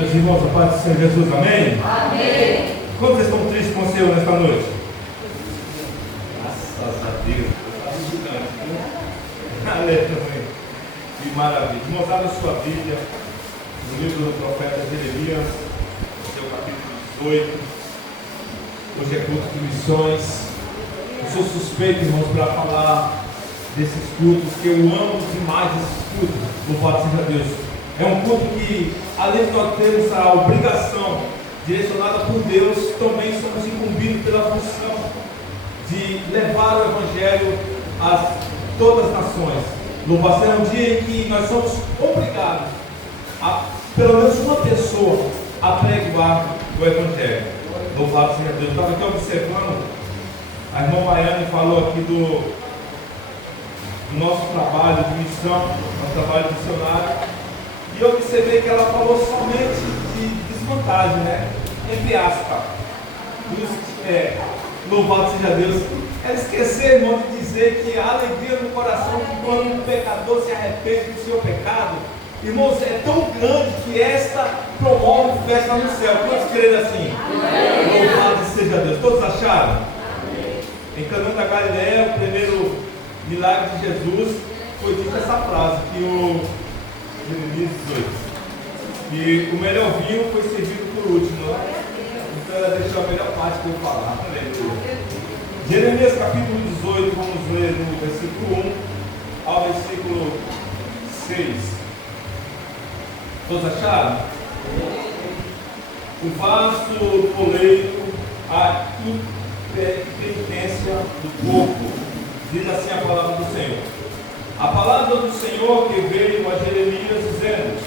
Meus irmãos, a paz do Senhor Jesus, amém? Amém. Quantos estão tristes com o Senhor nesta noite? Graças a Deus. Aleluia. Que maravilha. Irmãos, abra sua Bíblia no livro do profeta Jeremias, seu capítulo 18. Hoje é culto de missões. Eu sou suspeito, irmãos, para falar desses cultos, que eu amo demais esses cultos. Louvado seja Deus. É um culto que, além de nós termos a obrigação direcionada por Deus, também somos incumbidos pela função de levar o Evangelho a todas as nações. Louvado seja um dia em que nós somos obrigados a, pelo menos uma pessoa, a pregar o Evangelho. Louvado seja Deus. Eu estava aqui observando, a irmã Maiane falou aqui do nosso trabalho de missão, nosso trabalho missionário. E eu observei que ela falou somente de desvantagem, né? Entre aspas. Louvado seja Deus. Ela esqueceu, irmão, de dizer que a alegria no coração quando um pecador se arrepende do seu pecado, irmãos, é tão grande que esta promove festa no céu. Quantos creem assim? Louvado seja Deus. Todos acharam? Em Caná da Galileia, o primeiro milagre de Jesus, foi dita essa frase que o Jeremias 18. E o melhor vinho foi servido por último, né? Então ela deixou a melhor parte que eu falar. Jeremias capítulo 18, vamos ler do versículo 1 ao versículo 6. Todos acharam? O vasto poleiro, a impenitência do corpo. Diz assim a palavra do Senhor. A palavra do Senhor que veio a Jeremias dizendo: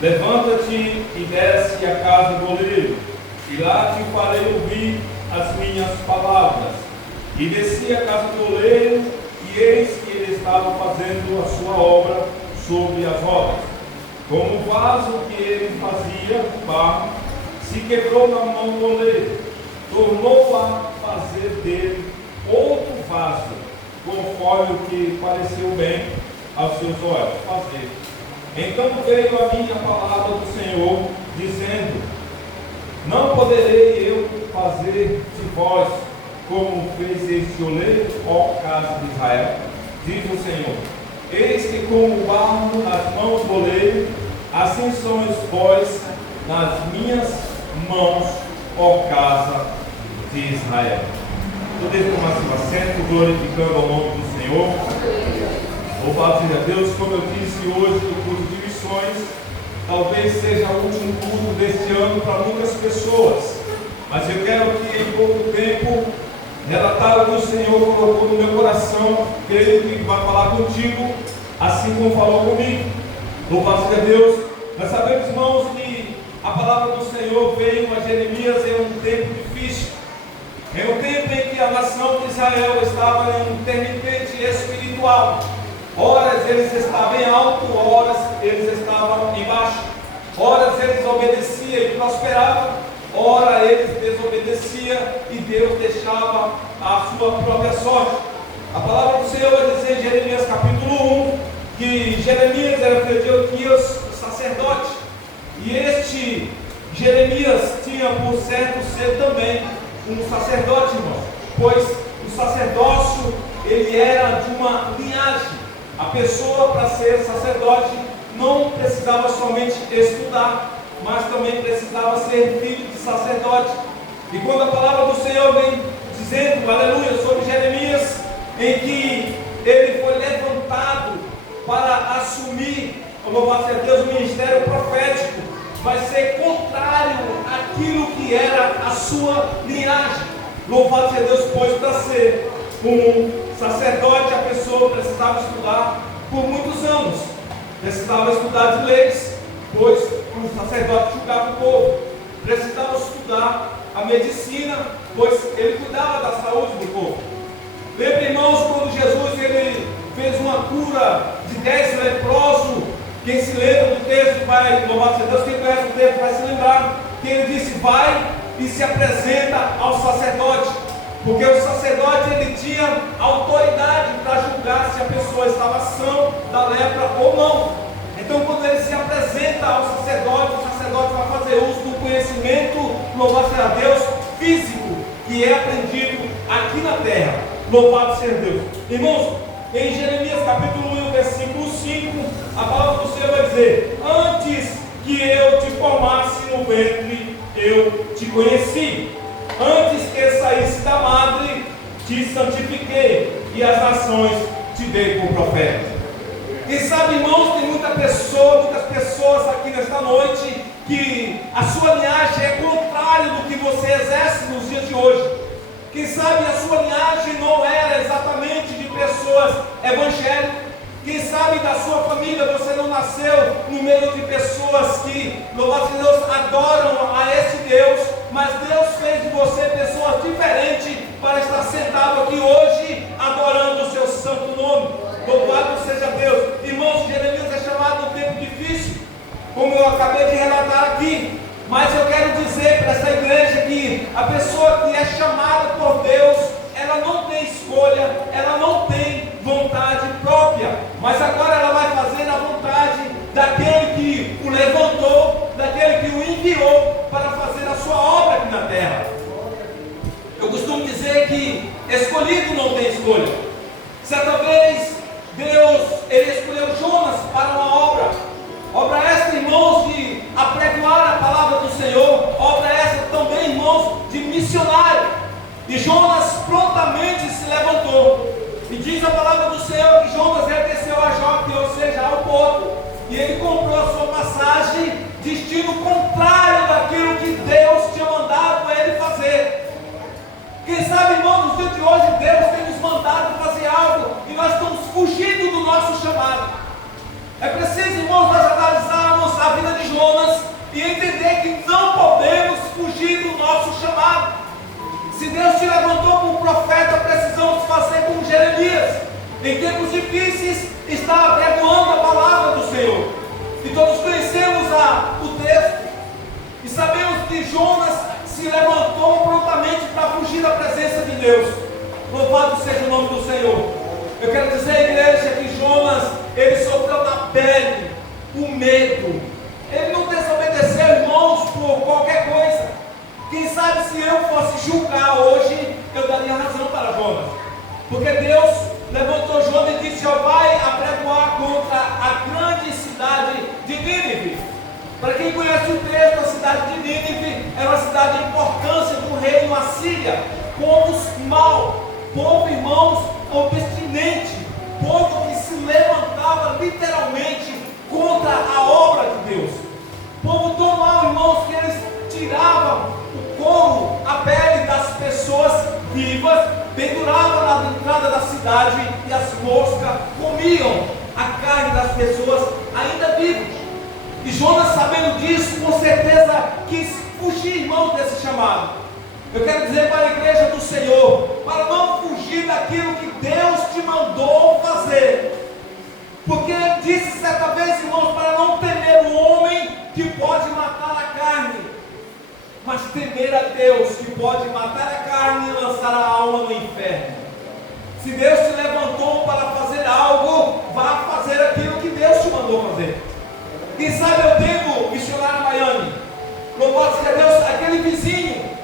levanta-te e desce à casa do oleiro, e lá te farei ouvir as minhas palavras. E desci à casa do oleiro, e eis que ele estava fazendo a sua obra sobre as rodas. Como o vaso que ele fazia, barro, se quebrou na mão do oleiro, tornou a fazer dele outro vaso, conforme o que pareceu bem aos seus olhos fazer. Então veio a minha palavra do Senhor, dizendo: não poderei eu fazer de vós como fez este oleiro, ó casa de Israel? Diz o Senhor: eis que como o barro nas mãos do oleiro, assim sois vós nas minhas mãos, ó casa de Israel. Poder tomar seu assento, glorificando ao nome do Senhor. Louvado seja Deus. Como eu disse hoje no culto de missões, talvez seja o último culto deste ano para muitas pessoas, mas eu quero que em pouco tempo relatar o que o Senhor colocou no meu coração. Creio que vai falar contigo, assim como falou comigo. Louvado seja Deus. Nós sabemos, irmãos, que a palavra do Senhor veio a Jeremias em um tempo difícil. Em um tempo em que a nação de Israel estava em um intermitente espiritual. Horas eles estavam em alto, horas eles estavam embaixo. Horas eles obedeciam e prosperavam, ora eles desobedeciam e Deus deixava a sua própria sorte. A palavra do Senhor vai dizer em Jeremias capítulo 1 que Jeremias era filho de Elquias, o sacerdote. E este Jeremias tinha por certo ser também um sacerdote, irmão, pois o sacerdócio ele era de uma linhagem. A pessoa, para ser sacerdote, não precisava somente estudar, mas também precisava ser filho de sacerdote. E quando a palavra do Senhor vem dizendo, aleluia, sobre Jeremias, em que ele foi levantado para assumir, louvado seja Deus, o ministério profético, vai ser contrário àquilo que era a sua linhagem. Louvado seja Deus, pois para ser um sacerdote a pessoa precisava estudar por muitos anos. Precisava estudar de leis, pois o sacerdote julgava o povo. Precisava estudar a medicina, pois ele cuidava da saúde do povo. Lembra, irmãos, quando Jesus ele fez uma cura de 10 leprosos? Quem se lembra do texto vai, louvado seja Deus, quem conhece o texto vai se lembrar que ele disse: vai e se apresenta ao sacerdote, porque o sacerdote ele tinha autoridade para julgar se a pessoa estava sã da lepra ou não. Então quando ele se apresenta ao sacerdote, o sacerdote vai fazer louvado seja Deus, físico, que é aprendido aqui na terra. Louvado seja Deus. Irmãos, em Jeremias capítulo 1, versículo 5, a palavra do Senhor vai dizer: antes que eu te formasse no ventre, eu te conheci. Antes que saísse da madre, te santifiquei, e as nações te dei por profeta. Quem sabe, irmãos, tem muitas pessoas aqui nesta noite, que a sua linhagem é contrária do que você exerce nos dias de hoje. Quem sabe a sua linhagem não era exatamente de pessoas evangélicas. Quem sabe da sua família você não nasceu no meio de pessoas que, louvado seja Deus, adoram a esse Deus, mas Deus fez de você pessoas diferentes para estar sentado aqui hoje adorando o seu santo nome. Louvado seja Deus. Irmãos, Jeremias é chamado um tempo difícil, como eu acabei de relatar aqui, mas eu quero dizer para essa igreja que a pessoa que é chamada por Deus, ela não tem escolha, ela não tem vontade própria, mas agora ela vai fazer a vontade daquele que o levantou, daquele que o enviou para fazer a sua obra aqui na terra. Eu costumo dizer que escolhido não tem escolha. Certa vez Deus, ele escolheu Jonas para uma obra esta, irmãos, de apregoar a palavra do Senhor, obra esta também, irmãos, de missionário. E Jonas prontamente se levantou. E diz a palavra do Senhor que Jonas desceu a Jope, ou seja, ao porto, e ele comprou a sua passagem, destino contrário daquilo que Deus tinha mandado ele fazer. Quem sabe, irmãos, nos dias de hoje Deus tem nos mandado fazer algo e nós estamos fugindo do nosso chamado. É preciso, irmãos, nós analisarmos a vida de Jonas e entender que não podemos fugir do nosso chamado. Se Deus te levantou como profeta, precisamos fazer como Jeremias. Em tempos difíceis, está apregoando a palavra do Senhor. E todos conhecemos o texto. E sabemos que Jonas se levantou prontamente para fugir da presença de Deus. Louvado seja o nome do Senhor. Eu quero dizer à igreja que Jonas, ele sofreu na pele o medo. Ele não desobedeceu, irmãos, por qualquer coisa. Quem sabe se eu fosse julgar hoje, eu daria razão para Jonas. Porque Deus levantou Jonas e disse: vai apregoar contra a grande cidade de Nínive. Para quem conhece o texto, a cidade de Nínive era uma cidade de importância do reino Assíria. Povos mau, povo, irmãos, obstinente, povo que se levantava literalmente contra a obra de Deus. Povo tão mau, irmãos, que eles tiravam o couro, a pele das pessoas vivas, penduravam na entrada da cidade e as moscas comiam a carne das pessoas ainda vivas. E Jonas, sabendo disso, com certeza quis fugir, irmãos, desse chamado. Eu quero dizer para a igreja do Senhor, para não fugir daquilo que Deus te mandou fazer. Porque disse certa vez, irmãos, para não temer o homem que pode matar a carne, mas temer a Deus que pode matar a carne e lançar a alma no inferno. Se Deus te levantou para fazer algo, vá fazer aquilo que Deus te mandou fazer. Quem sabe eu tenho missionário Miami, louvado seja Deus, aquele vizinho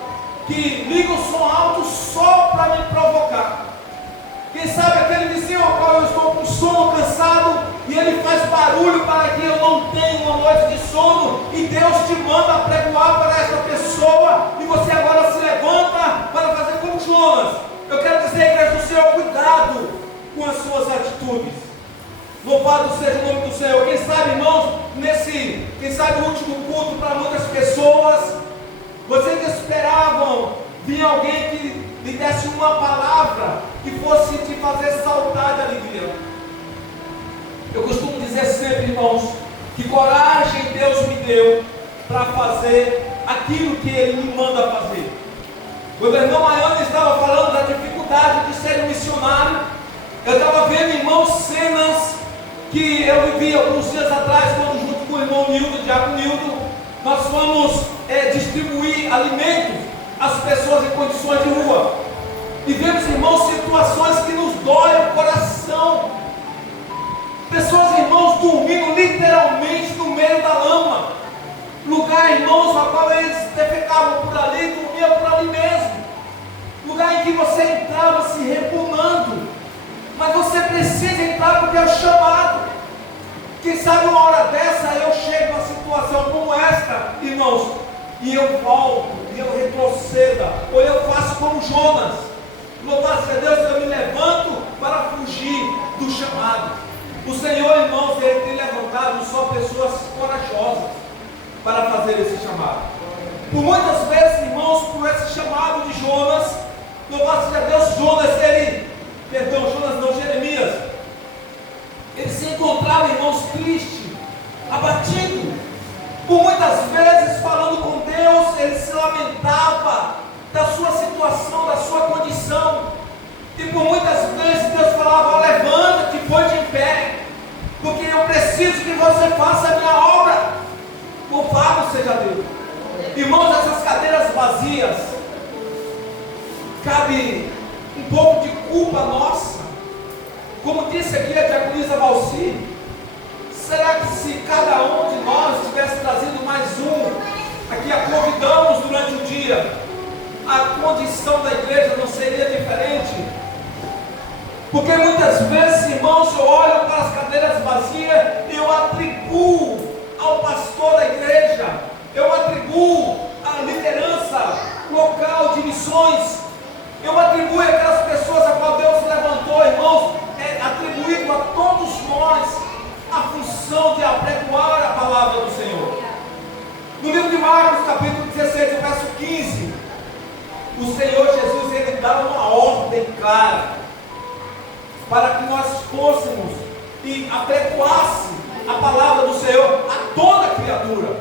que liga o som alto só para me provocar. Quem sabe aquele vizinho ao qual eu estou com sono, cansado, e ele faz barulho para que eu não tenha uma noite de sono, e Deus te manda apregoar para essa pessoa, e você agora se levanta para fazer como Jonas. Eu quero dizer, igreja do Senhor, cuidado com as suas atitudes. Louvado seja o nome do Senhor. Quem sabe, irmãos, quem sabe o último culto para muitas pessoas, vocês esperavam vir alguém que lhe desse uma palavra que fosse te fazer saltar de alegria. Eu costumo dizer sempre, irmãos, que coragem Deus me deu para fazer aquilo que Ele me manda fazer. Quando o irmão Maiano estava falando da dificuldade de ser um missionário, eu estava vendo, irmãos, cenas que eu vivi alguns dias atrás, quando junto com o irmão Nildo, o diácono Nildo, nós fomos distribuir alimentos às pessoas em condições de rua. E vemos, irmãos, situações que nos doem o coração. Pessoas, irmãos, dormindo literalmente no meio da lama. lugar, irmãos, a qual eles defecavam por ali, dormiam por ali mesmo, lugar em que você entrava se repunando, mas você precisa entrar porque é o chamado. Quem sabe uma hora dessa eu chego numa situação como esta, irmãos, e eu volto, e eu retroceda, ou eu faço como Jonas. Louvado seja Deus, eu me levanto para fugir do chamado. O Senhor, irmãos, Ele tem levantado só pessoas corajosas para fazer esse chamado. Por muitas vezes, irmãos, por esse chamado de Jonas, louvado seja Deus, Jeremias, ele se encontrava, irmãos, triste, abatido. Por muitas vezes, falando com Deus, ele se lamentava da sua situação, da sua condição. E por muitas vezes Deus falava: levanta-te, põe-te em pé, porque eu preciso que você faça a minha obra. Louvado seja Deus. Irmãos, essas cadeiras vazias, cabe um pouco de culpa nossa. Como disse aqui a diaconisa Valci, será que se cada um de nós tivesse trazido mais um, aqui a convidamos durante o dia, a condição da igreja não seria diferente? Porque muitas vezes, irmãos, eu olho para as cadeiras vazias e eu atribuo ao pastor da igreja, eu atribuo à liderança local de missões, eu atribuo aquelas pessoas a qual Deus levantou, irmãos, atribuído a todos nós a função de apregoar a palavra do Senhor. No livro de Marcos, capítulo 16, verso 15, o Senhor Jesus, ele dá uma ordem clara para que nós fôssemos e apregoasse a palavra do Senhor a toda criatura.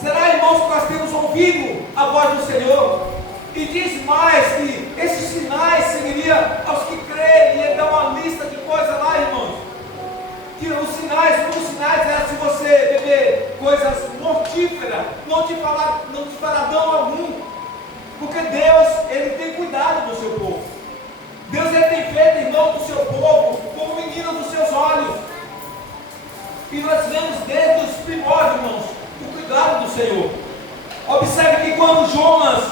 Será, irmãos, que nós temos ouvido a voz do Senhor? E diz mais que esses sinais seguiriam aos que creem, e ele dá uma lista de coisas lá, irmãos. Que os sinais, um dos sinais é se você beber coisas mortíferas, não te fará dano algum. Porque Deus, Ele tem cuidado do seu povo. Deus, Ele tem feito, irmão, do seu povo como menino dos seus olhos. E nós vemos desde os primórdios, irmãos, o cuidado do Senhor. Observe que quando Jonas,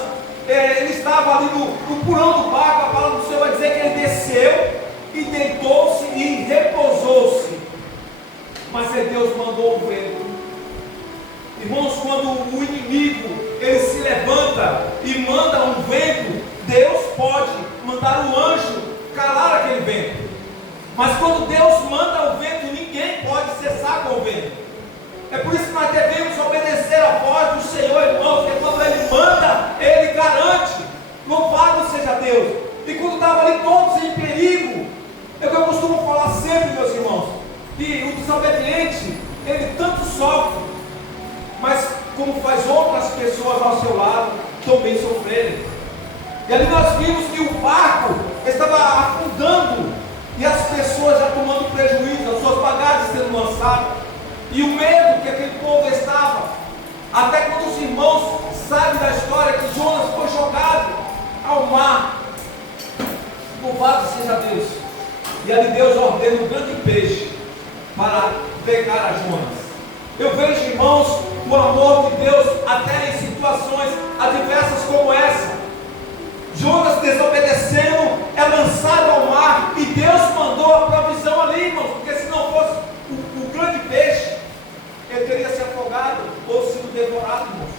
ele estava ali no porão do barco, a palavra do Senhor vai dizer que ele desceu e deitou-se e repousou-se. Mas Deus mandou o vento. Irmãos, quando o inimigo ele se levanta e manda um vento, Deus pode mandar um anjo calar aquele vento. Mas quando Deus manda o vento, ninguém pode cessar com o vento. É por isso que nós devemos obedecer a voz do Senhor, irmãos, porque quando Ele manda, Ele garante. Louvado seja Deus. E quando estavam ali todos em perigo, é o que eu costumo falar sempre, meus irmãos, que o desobediente, ele tanto sofre, mas como faz outras pessoas ao seu lado também sofrerem. E ali nós vimos que o barco estava afundando e as pessoas já tomando prejuízo, as suas bagagens sendo lançadas. E o medo que aquele povo estava, até quando os irmãos sabem da história que Jonas foi jogado ao mar. Louvado seja Deus. E ali Deus ordena um grande peixe para pegar a Jonas. Eu vejo, irmãos, o amor de Deus até em situações adversas como essa. Jonas desobedecendo é lançado ao mar e Deus mandou a provisão ali, irmãos, porque se não fosse o grande peixe, ele teria se afogado ou sido devorado, irmãos,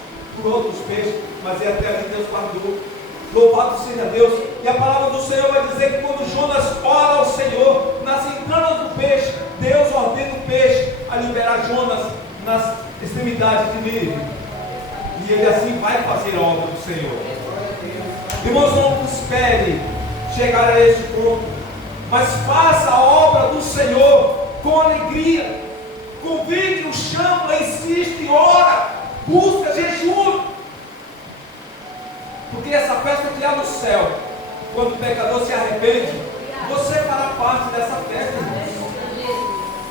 por outros peixes, mas até ali Deus guardou. Louvado seja Deus. E a palavra do Senhor vai dizer que quando Jonas ora ao Senhor, nas entranas do peixe, Deus ordena o peixe a liberar Jonas nas extremidades de Nínive. E ele assim vai fazer a obra do Senhor. Irmãos, não espere chegar a este ponto, mas faça a obra do Senhor com alegria. Convide, o chama, insiste, ora, busca, jejum. Porque essa festa que há no céu, quando o pecador se arrepende, você fará parte dessa festa, irmãos.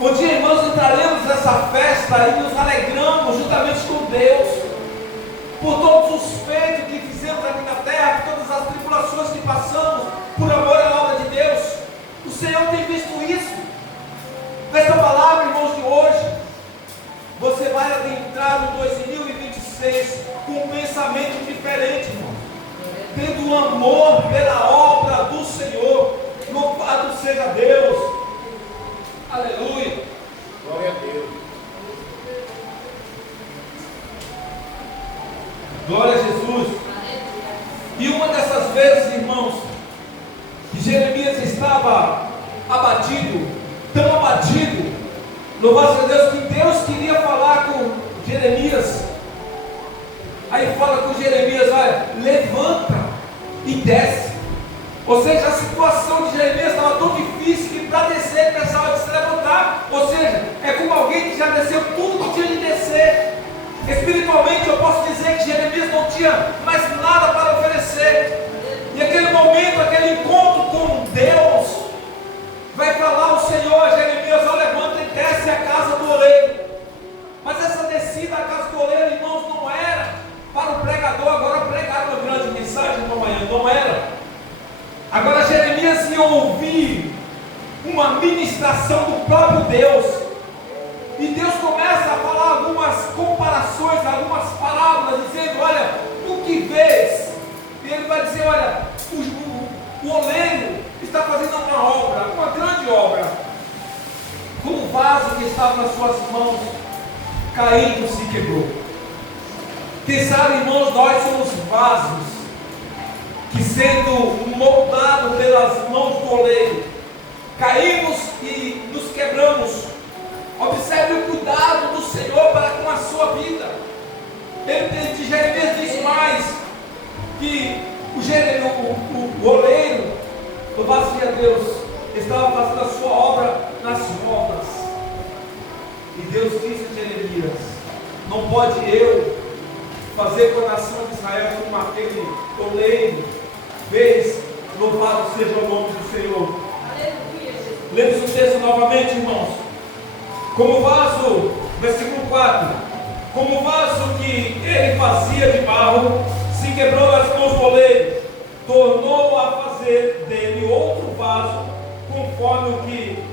Um dia, irmãos, entraremos nessa festa e nos alegramos juntamente com Deus por todos os feitos que fizemos aqui na terra, por todas as tribulações que passamos por amor à obra de Deus. O Senhor tem visto isso. Nessa palavra, irmãos, de hoje, você vai adentrar no 2 tendo amor pela obra do Senhor. Louvado seja Deus. Aleluia. Glória a Deus. Glória a Jesus. E uma dessas vezes, irmãos, que Jeremias estava abatido, tão abatido, louvado seja Deus, que Deus queria falar com Jeremias. Aí fala com Jeremias: olha, levanta e desce. Ou seja, a situação de Jeremias estava tão difícil que para descer ele precisava de se levantar. Ou seja, é como alguém que já desceu tudo que tinha de descer. Espiritualmente eu posso dizer que Jeremias não tinha mais nada para oferecer. E aquele momento, aquele encontro com Deus, vai falar o Senhor a Jeremias: ó, levanta e desce a casa do oleiro. Mas essa descida à casa do oleiro, irmãos, não era para o pregador agora pregar uma grande mensagem de manhã, não era. Agora Jeremias ia ouvir uma ministração do próprio Deus. E Deus começa a falar algumas comparações, algumas parábolas, dizendo: olha, o que vês? E ele vai dizer: olha, o oleiro está fazendo uma obra, uma grande obra. Como o vaso que estava nas suas mãos, caindo, se quebrou. Quem sabe, irmãos, nós somos vasos que, sendo moldados pelas mãos do oleiro, caímos e nos quebramos. Observe o cuidado do Senhor para com a sua vida. Ele, Jeremias diz mais, que o oleiro, louvado seja Deus, estava fazendo a sua obra nas rodas. E Deus disse a Jeremias: não pode eu fazer com a nação de Israel como aquele oleiro fez. Louvado seja o nome do Senhor. Lemos o texto novamente, irmãos. Como vaso, versículo 4: como vaso que ele fazia de barro, se quebrou nas mãos do oleiro, tornou a fazer dele outro vaso, conforme o que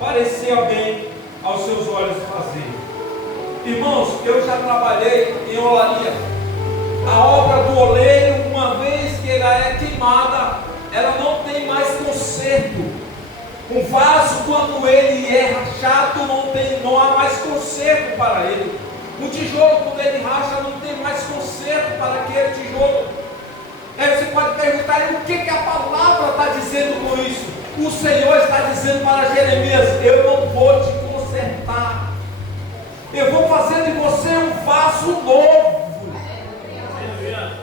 parecia bem aos seus olhos fazer. Irmãos, eu já trabalhei em olaria. A obra do oleiro, uma vez que ela é queimada, ela não tem mais conserto. Um vaso, quando ele é rachado, não há mais conserto para ele. Um tijolo, quando ele racha, não tem mais conserto para aquele tijolo. Aí você pode perguntar: o que a palavra está dizendo com isso? O Senhor está dizendo para Jeremias: eu não vou te consertar, eu vou fazer de você um vaso novo.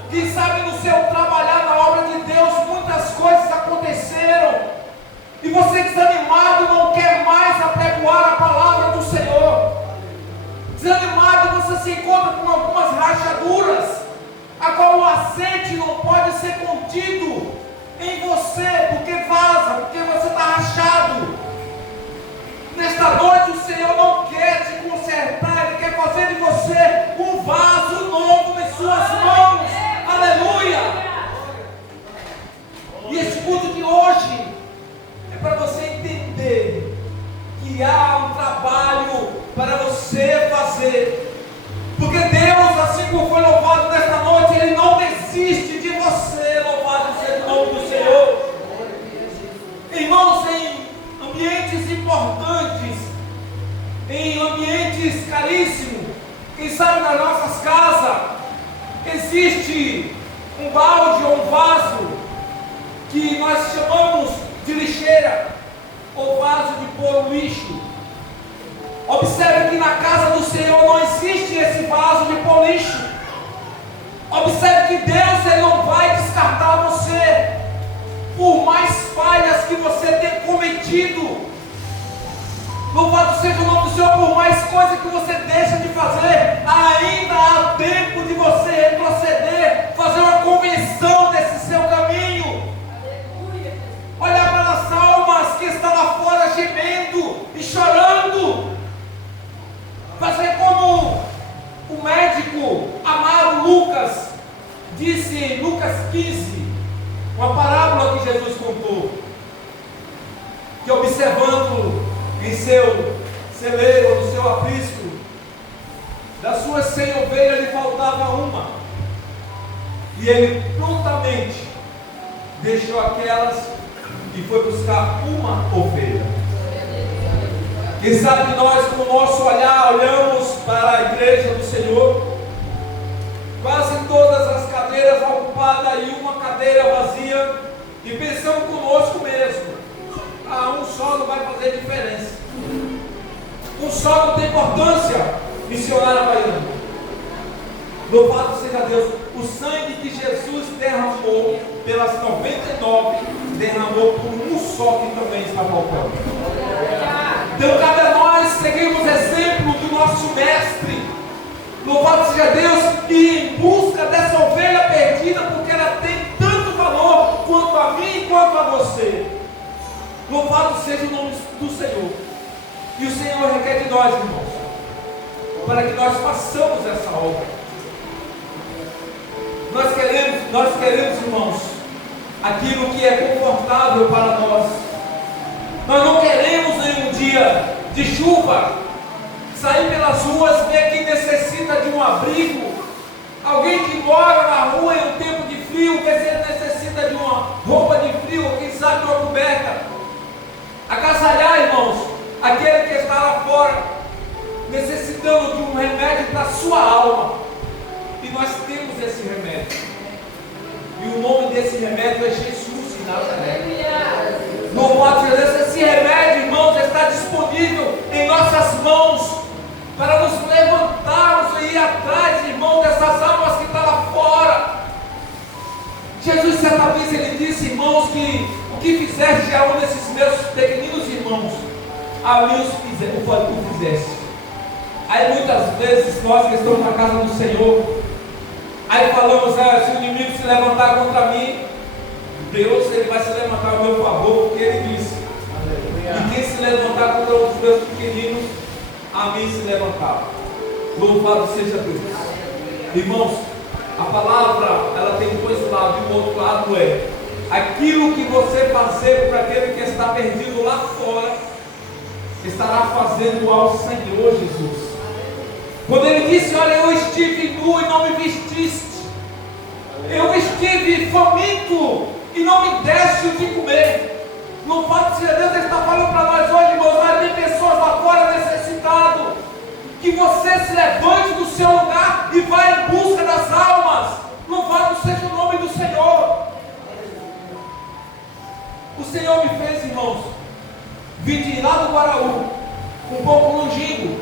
Quem sabe no seu trabalhar na obra de Deus, muitas coisas aconteceram, e você, desanimado, não quer mais apregoar a palavra do Senhor. Desanimado, você se encontra com algumas rachaduras, a qual o azeite não pode ser contido em você, porque vaza, porque você está rachado. Nesta noite o Senhor não quer te consertar, Ele quer fazer de você um vaso novo em suas mãos. Aleluia! E esse culto de hoje é para você entender que há um trabalho para você fazer, porque Deus, assim como foi louvado nesta noite, Ele não desiste de você. Louvado seja o nome do Senhor. Irmãos, em ambientes importantes, em ambientes caríssimos, quem sabe nas nossas casas, existe um balde ou um vaso que nós chamamos de lixeira, ou vaso de pôr o lixo. Observe que na casa do Senhor não existe esse vaso de pôr lixo. Observe que Deus, Ele não vai descartar você, por mais falhas que você tenha cometido. Louvado seja o nome do Senhor, por mais coisas que você deixa de fazer, ainda há tempo de você retroceder, fazer uma convenção desse seu caminho. Olhar para as almas que estão lá fora gemendo e chorando. Fazer como o médico amado Lucas disse em Lucas 15, uma parábola que Jesus contou, que observando em seu celeiro, no seu aprisco, das suas 100 ovelhas lhe faltava uma. E ele prontamente deixou aquelas e foi buscar uma ovelha. Quem sabe nós, com o nosso olhar, olhamos para a igreja do Senhor, quase todas as cadeiras ocupadas e uma cadeira vazia, e pensamos conosco mesmo: um só não vai fazer diferença, um só não tem importância, missionária baiana. Louvado seja Deus, o sangue que Jesus derramou pelas 99, derramou por um só que também está faltando. Então cabe a nós seguirmos o exemplo do nosso mestre. Louvado seja Deus, e em busca dessa ovelha perdida, porque ela tem tanto valor quanto a mim quanto a você. Louvado seja o nome do Senhor. E o Senhor requer de nós, irmãos, para que nós façamos essa obra. Nós queremos, irmãos, aquilo que é confortável para nós. Nós não queremos em um dia de chuva sair pelas ruas, ver quem necessita de um abrigo, alguém que mora na rua em um tempo de frio, ver se ele necessita de uma roupa de frio, ou quem sabe de uma coberta. Agasalhar, irmãos, aquele que está lá fora, necessitando de um remédio para a sua alma. E nós temos esse remédio. E o nome desse remédio é Jesus de Nazaré. Louvado seja Deus. Esse remédio, irmãos, está disponível em nossas mãos para nos levantarmos e ir atrás, irmão, dessas almas que estão lá fora. Jesus certa vez ele disse, irmãos, que o que fizeste a um desses meus pequeninos irmãos, a mim o fizeste. Aí muitas vezes nós que estamos na casa do Senhor, aí falamos, se o inimigo se levantar contra mim, Deus ele vai se levantar ao meu favor, porque ele disse, e quem se levantar contra os meus pequeninos, a mim se levantar. Louvado seja Deus. Irmãos, a palavra ela tem dois lados, e o outro lado é aquilo que você fazer para aquele que está perdido lá fora, estará fazendo ao Senhor Jesus. Quando ele disse, olha, eu estive nu e não me vestiste, eu estive faminto e não me deste o de comer. Louvado seja Deus, ele está falando para nós hoje, irmãos, mas tem pessoas lá fora necessitadas, que você se levante do seu lugar e vá em busca das almas. Louvado seja o nome do Senhor. O Senhor me fez, irmãos, vim de lá do Guaraú, um pouco longínquo,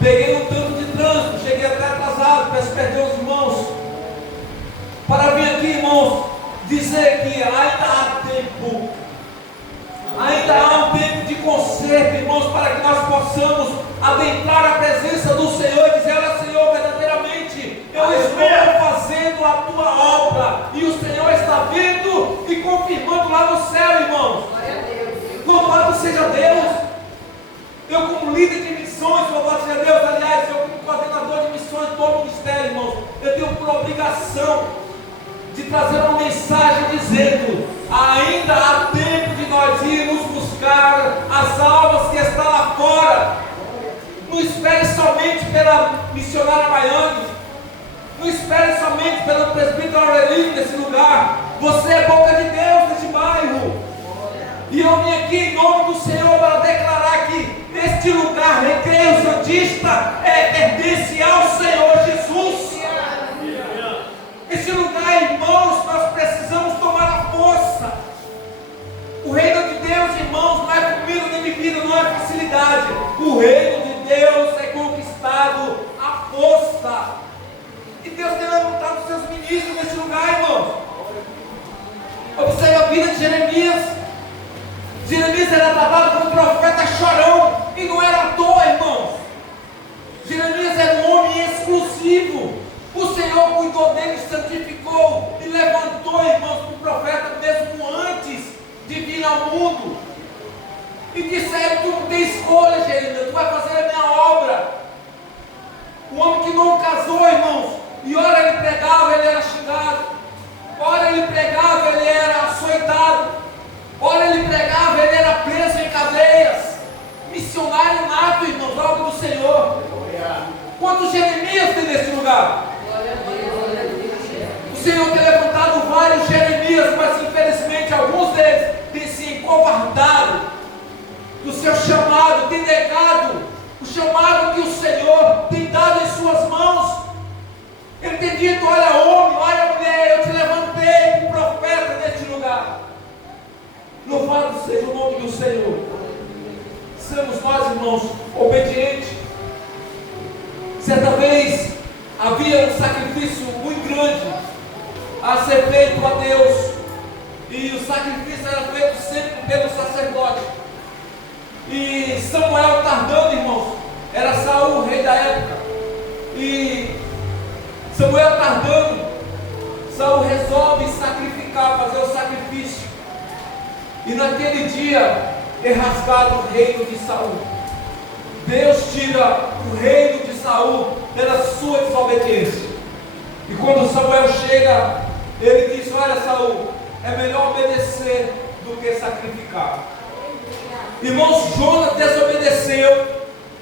peguei um tanto de trânsito, cheguei até atrasado, peço perdão aos irmãos, para vir aqui, irmãos, dizer que ainda há tempo, ainda há um tempo de conserto, irmãos, para que nós possamos adentrar a presença do Senhor e dizer, olha Senhor, verdadeiramente, eu estou fazendo a tua obra, e o Senhor está vindo e confirmando lá no céu, irmãos. Louvado seja Deus. Eu como líder de missões, louvado seja Deus, aliás, eu como coordenador de missões do todo o ministério, irmãos, eu tenho por obrigação de trazer uma mensagem dizendo, ainda há tempo de nós irmos buscar as almas que estão lá fora. Não espere somente pela missionária Baiane, não espere somente pelo presbítero Aurelino nesse lugar. Você é boca de Deus nesse bairro. E eu vim aqui em nome do Senhor para declarar que este lugar, Recreio Santista, pertence ao Senhor Jesus. Esse lugar, irmãos, nós precisamos tomar a força. O reino de Deus, irmãos, não é comida nem bebida, não é facilidade. O reino de Deus é conquistado à força. E Deus tem levantado os seus ministros nesse lugar, irmãos. Observe a vida de Jeremias. Jeremias era tratado como profeta chorão, e não era à toa, irmãos. Jeremias era um homem exclusivo. O Senhor cuidou dele, santificou e levantou, irmãos, para o profeta mesmo antes de vir ao mundo. E disse a ele, tu não tem escolha, Jeremias, tu vai fazer a minha obra. O homem que não casou, irmãos, e ora ele pregava, ele era xingado. Ora ele pregava, ele era açoitado. Ora ele pregava, ele era preso em cadeias. Missionário nato, irmãos, obra do Senhor. Quantos Jeremias tem nesse lugar? O Senhor tem levantado vários Jeremias, mas infelizmente alguns deles têm se encovardado do seu chamado, têm negado o chamado que o Senhor tem dado em suas mãos. Ele tem dito: olha homem, olha mulher, eu te levantei como profeta neste lugar. Louvado seja o nome do Senhor. Somos nós, irmãos, obedientes. Certa vez havia um sacrifício muito grande a ser feito a Deus, e o sacrifício era feito sempre pelo sacerdote. E Samuel tardando, irmãos, era Saul, o rei da época, e Samuel tardando, Saul resolve sacrificar, fazer o sacrifício, e naquele dia é rasgado o reino de Saul. Deus tira o reino de Saul pela sua desobediência. E quando Samuel chega, ele diz: olha Saul, é melhor obedecer do que sacrificar. Irmãos, Jonas desobedeceu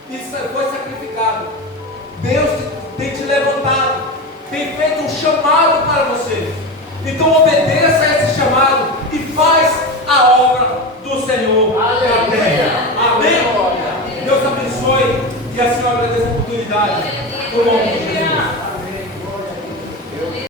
e foi sacrificado. Deus tem te levantado, tem feito um chamado para você. Então obedeça a esse chamado e faz a obra do Senhor. Aleluia.